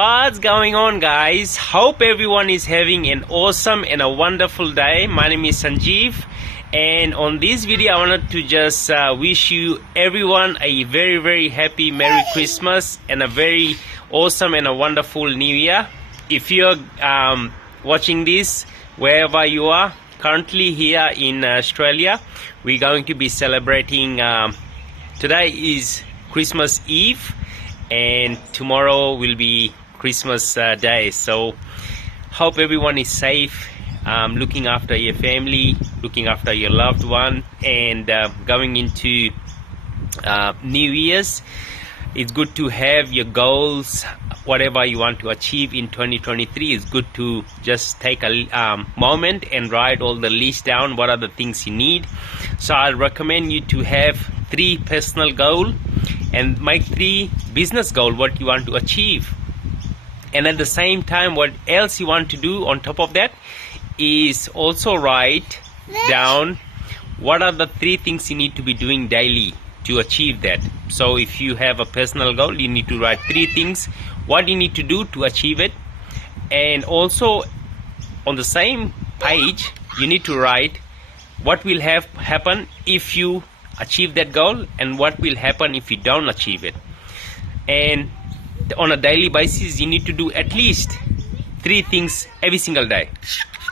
What's going on, guys? Hope everyone is having an awesome and a wonderful day. My name is Sanjeev, and on this video I wanted to just wish you everyone a very happy Merry Christmas and a very awesome and a wonderful New Year. If you're watching this wherever you are, currently here in Australia, we're going to be celebrating today is Christmas Eve and tomorrow will be Christmas Day. So hope everyone is safe, looking after your family, looking after your loved one, and going into New Year's. It's good to have your goals, whatever you want to achieve in 2023. It's good to just take a moment and write all the list down, what are the things you need. So I'll recommend you to have 3 personal goals and make 3 business goals, what you want to achieve. And at the same time, what else you want to do on top of that is also write down what are the 3 things you need to be doing daily to achieve that. So if you have a personal goal, you need to write 3 things what you need to do to achieve it. And also on the same page you need to write what will happen if you achieve that goal and what will happen if you don't achieve it. And on a daily basis you need to do at least 3 things every single day.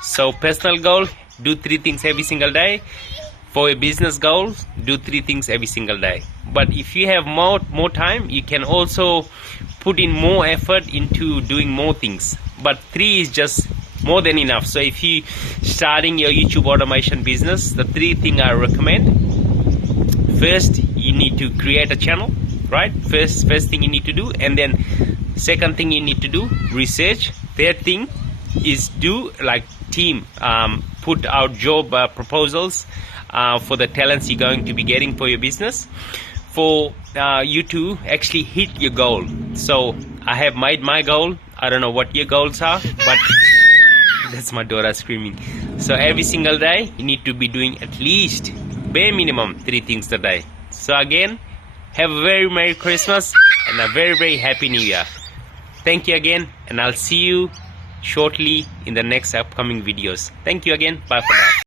So personal goal, do 3 things every single day. For a business goal, do 3 things every single day. But if you have more time, you can also put in more effort into doing more things. But 3 is just more than enough. So if you starting your YouTube automation business, the 3 things I recommend: first, you need to create a channel, right? First thing you need to do. And then second thing you need to do, research. Third thing is do like team, put out job proposals for the talents you're going to be getting for your business, for you to actually hit your goal. So I have made my goal. I don't know what your goals are, but that's my daughter screaming. So every single day you need to be doing at least bare minimum 3 things a day. So again, have a very Merry Christmas and a very Happy New Year. Thank you again, and I'll see you shortly in the next upcoming videos. Thank you again. Bye for now.